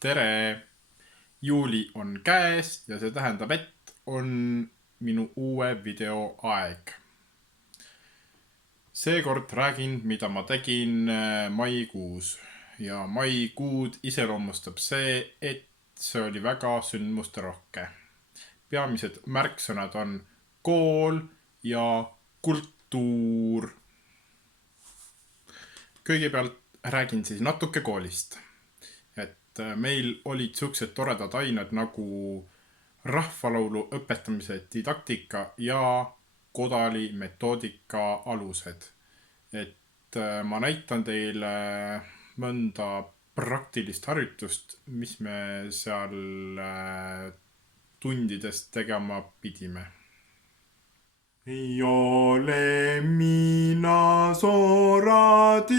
Tere! Juuli on käes ja see tähendab, et on minu uue video aeg. Seekord räägin, mida ma tegin maikuus. Ja maikuud iseloomustab see, et see oli väga sündmusterohke. Peamised märksõnad on kool ja kultuur. Kõigepealt räägin siis natuke koolist. Meil olid siuksed toredad ained nagu rahvalaulu õpetamise didaktika ja Kodali metoodika alused. Ma näitan teile mõnda praktilist harjutust, mis me seal tundides tegema pidime. Ei ole mina soradio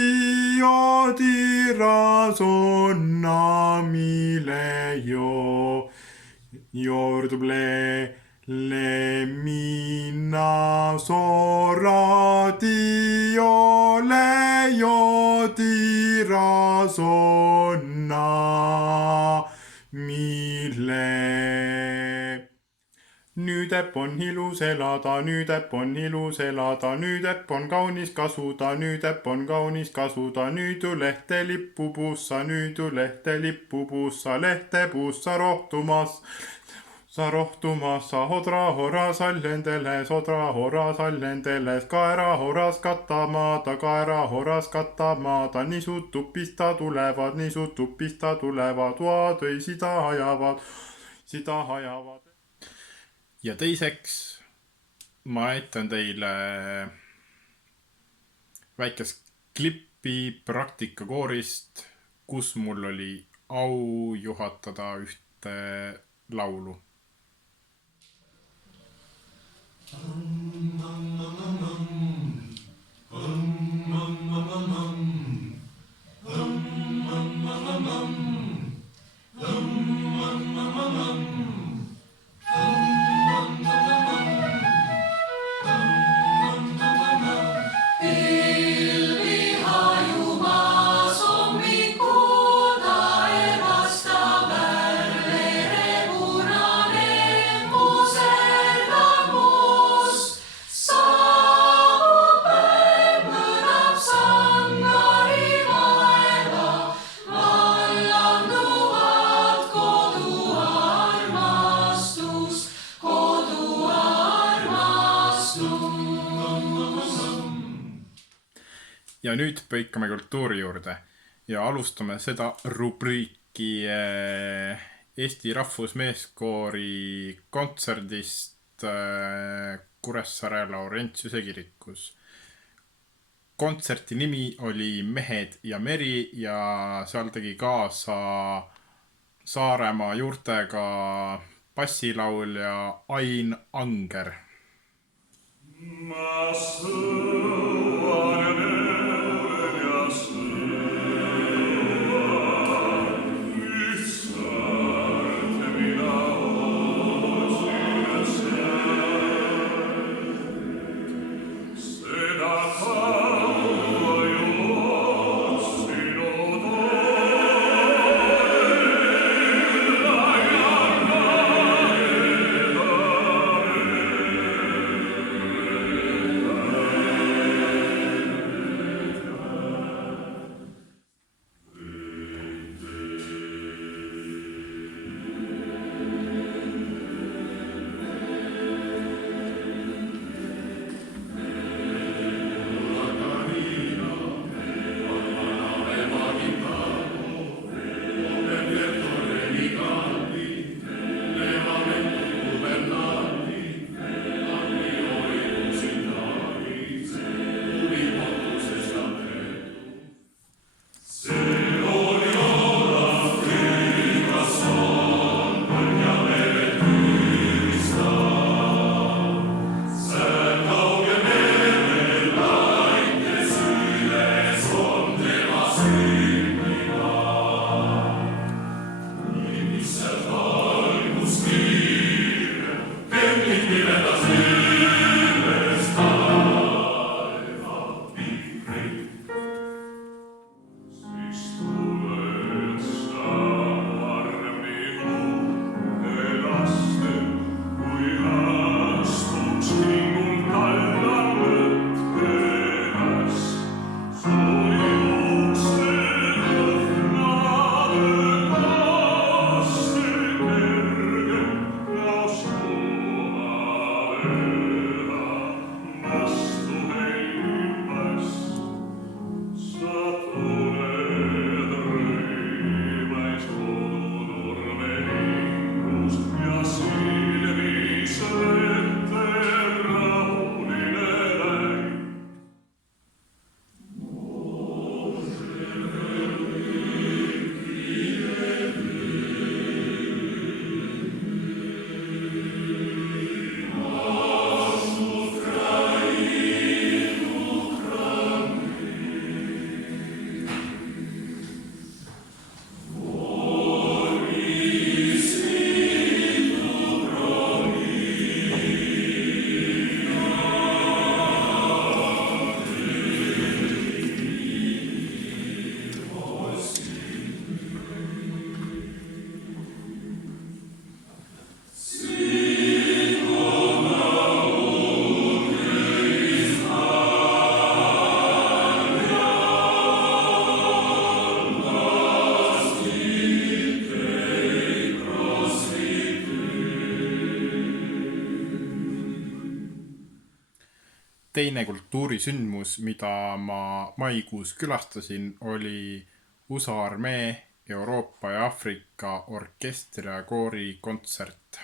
tira sonna mille jo jorduble le mina soradio le jo tira sonna mille. Nüüd äpp on ilus elada, nüüd äpp on ilus elada, nüüd äpp on kaunis kasuda, nüüd äpp on kaunis kasuda, nüüd ju lehte lippu puussa, nüüd ju lehte lippu puussa, lehte puussa rohtumas. Sa rohtumas, sa hodra horas allendeles, kaera horas kattamaada, nisud tupista tulevad, vaadõi sida hajavad. Ja teiseks ma näitan teile väikest klippi praktikakoorist, kus mul oli au juhatada ühte laulu. Ja nüüd põikame kultuuri juurde ja alustame seda rubriiki Eesti Rahvusmeeskoori kontserdist Kuressaare Laurentiuse kirikus. Kontserti nimi oli Mehed ja meri ja seal tegi kaasa Saaremaa juurtega bassilaulja Ain Anger. Teine kultuurisündmus, mida ma maikuus külastasin, oli USA armee, Euroopa ja Afrika orkestri ja koori kontsert.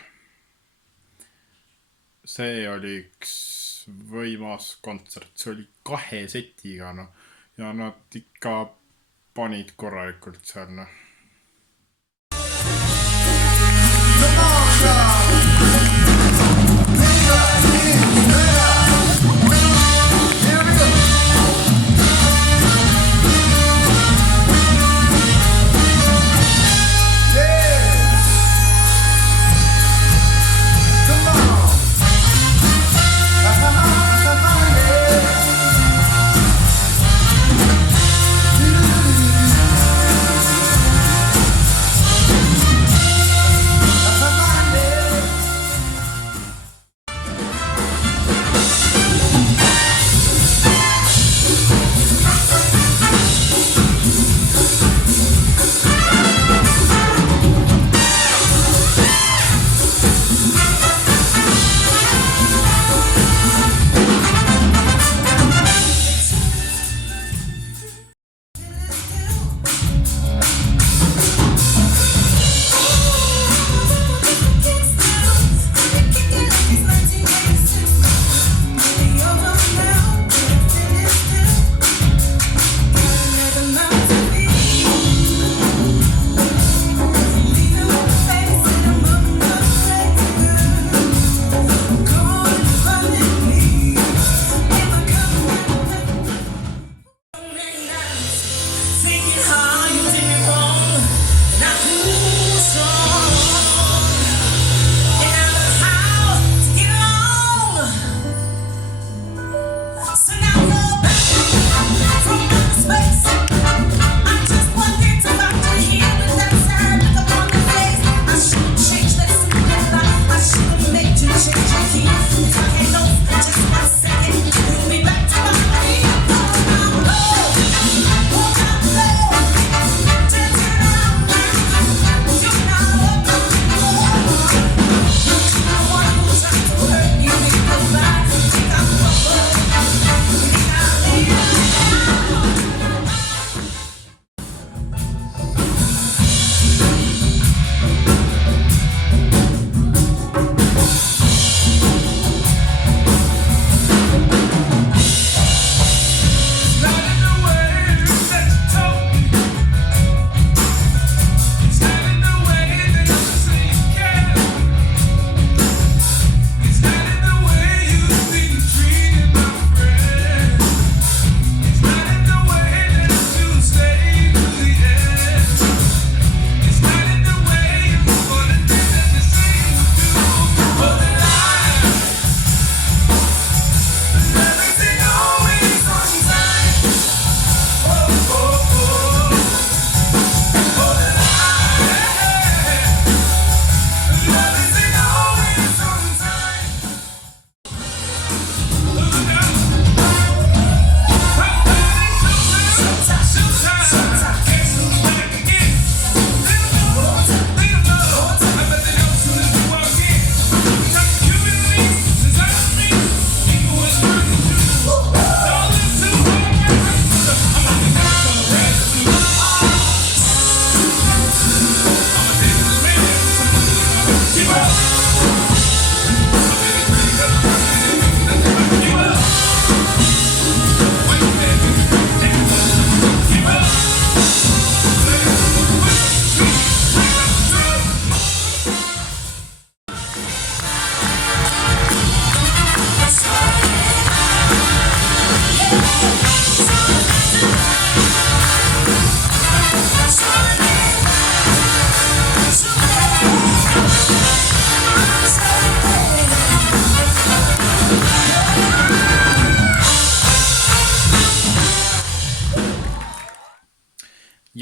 See oli üks võimas kontsert, see oli 2 setiga ja nad ikka panid korralikult seal.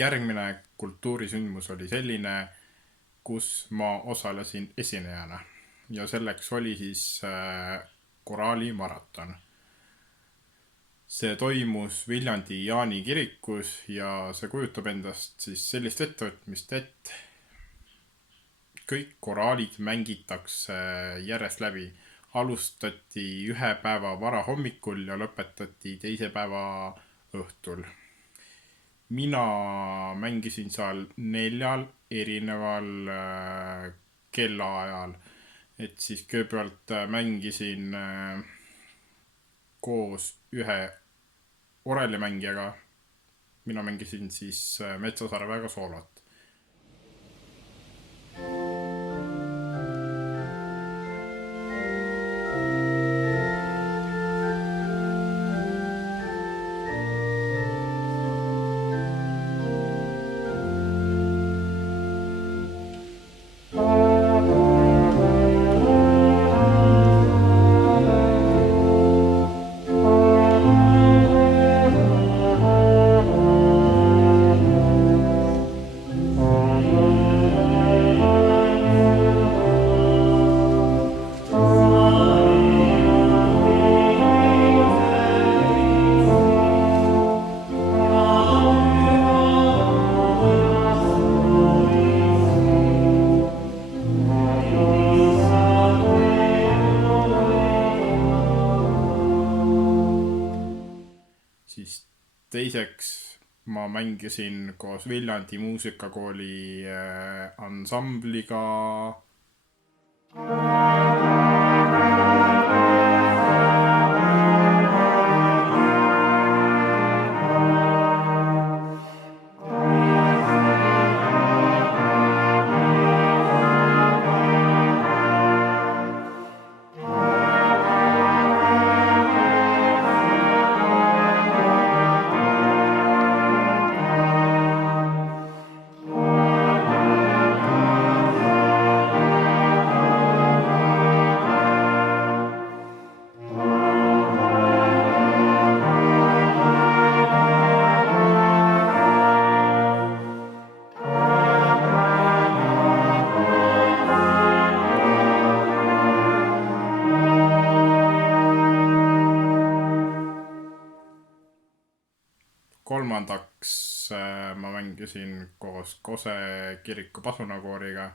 järgmine kultuurisündmus oli selline, kus ma osalesin esinejana ja selleks oli siis koraalimaraton. See toimus Viljandi Jaani kirikus ja see kujutab endast siis sellist ettevõtmist, et kõik koraalid mängitakse järjest läbi. Alustati 1 päeva varahommikul ja lõpetati 2. päeva õhtul. Mina mängisin seal 4 erineval kellaajal. Et siis kõigepealt mängisin koos ühe orellimängijaga. Mina mängisin siis Metsasarvega soolot. Teiseks ma mängisin koos Viljandi muusikakooli ansambliga. Kolmandaks ma mängisin koos Kose kiriku pasunakooriga.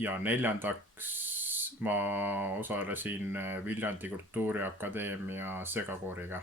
Ja neljandaks ma osalesin Viljandi Kultuuriakadeemia segakooriga.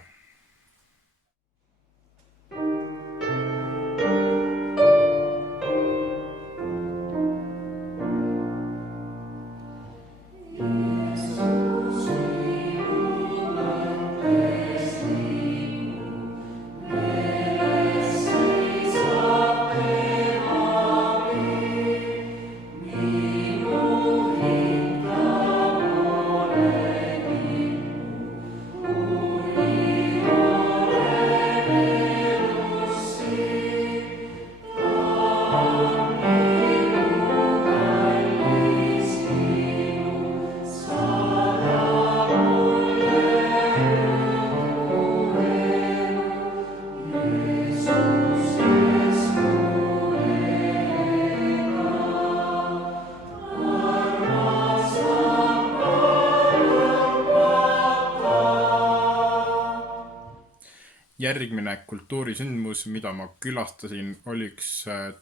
Järgmine kultuurisündmus, mida ma külastasin, oli üks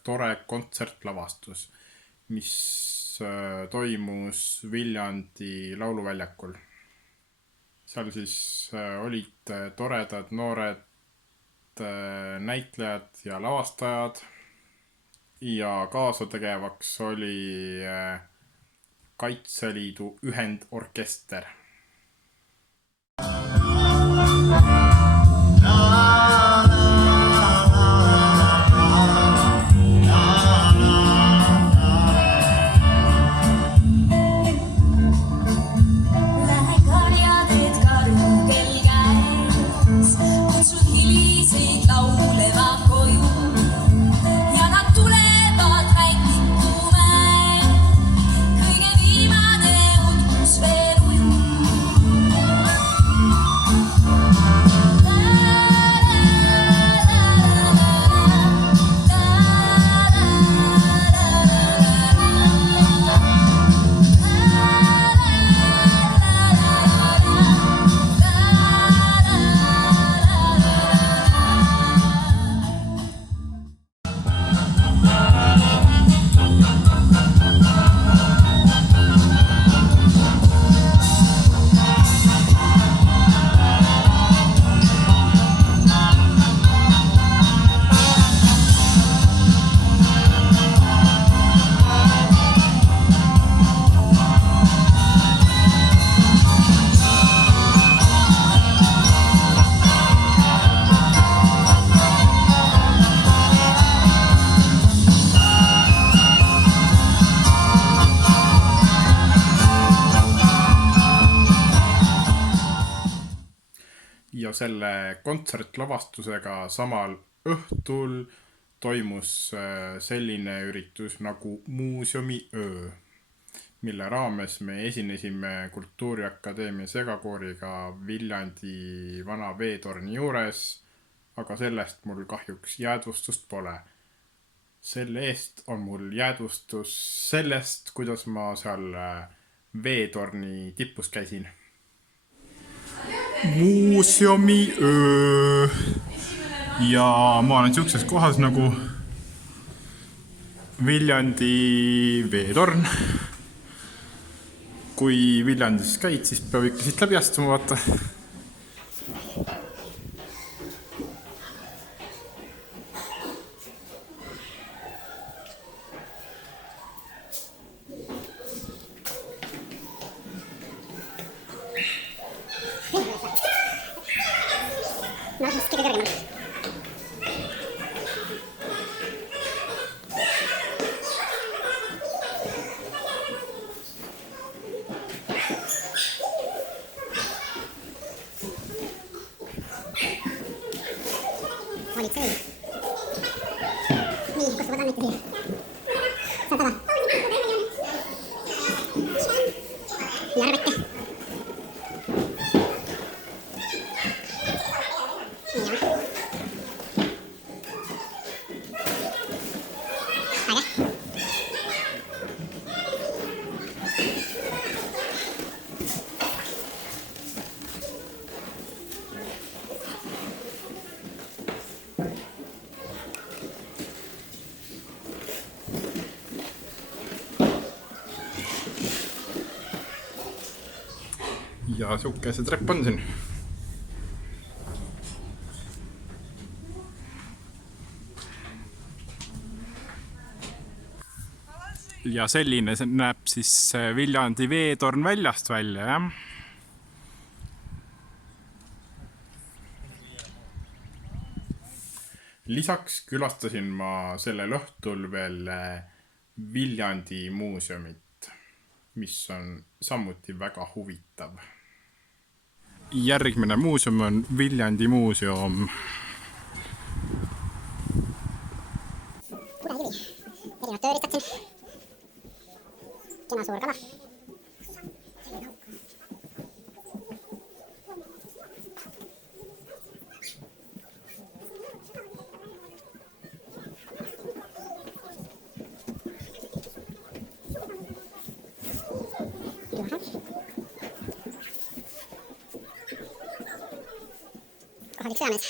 tore kontsertlavastus, mis toimus Viljandi lauluväljakul. Seal siis olid toredad noored näitlejad ja lavastajad ja kaasategevaks oli Kaitseliidu ühendorkester. selle kontsertlavastusega samal õhtul toimus selline üritus nagu Muuseumiöö, mille raames me esinesime Kultuuriakadeemia segakooriga Viljandi vana veetorni juures, aga sellest mul kahjuks jäädvustust pole. Selle eest on mul jäädvustus sellest, kuidas ma seal veetorni tipus käisin. Muuseumiöö. Ja ma olen siukses kohas nagu Viljandi veetorn. Kui Viljandis käid, siis peab ikka siit läbi astuma, vaata. Ja siuke see trepp on siin. Ja selline näeb siis Viljandi veetorn väljast välja, jah. Lisaks külastasin ma sellel õhtul veel Viljandi muuseumit, mis on samuti väga huvitav. Järgmine muuseum on Viljandi muuseum. Erinevad tööriistad siin. Kena suur kala. Kohalik südamees.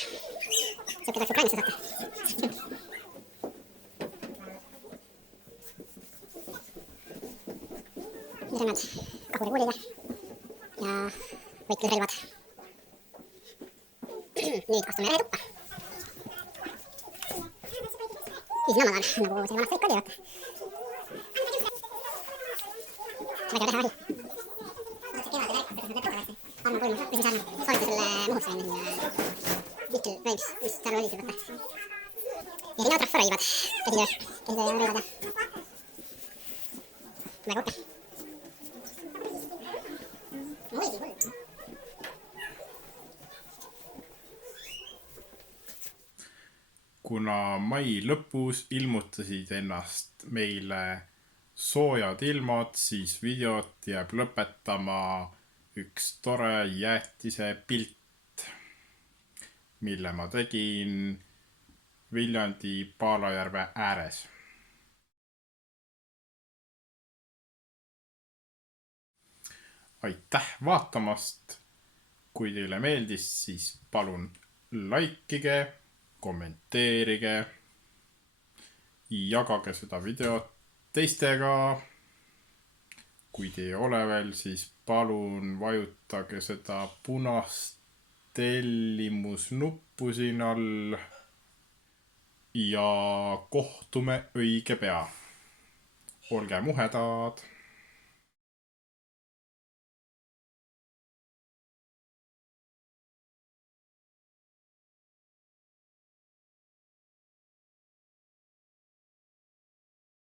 Siuke tahaks Ukrainasse saata. Rennad kahurikuuliga ja võitlusrelvad. Nüüd astume rehetuppa. Üsna madal, nagu see vanast kõik oli, vaata. Väga teha ahi. Arma Kulm, või siis Arma, soovita selle muhuks enne Little Waves, mis seal oli see võtta. Ja erinevad rahvarõivad, käsitöö ja rõivad ja. Väga uhke. Kuna mai lõpus ilmutasid ennast meile soojad ilmad, siis videot jääb lõpetama üks tore jäätise pilt, mille ma tegin Viljandi Paalajärve ääres. Aitäh vaatamast! Kui teile meeldis, siis palun laikige, kommenteerige, jagage seda videot teistega. Kui te ei ole veel, siis palun vajutage seda punast tellimusnuppu siin all ja kohtume õige pea. Olge muhedad!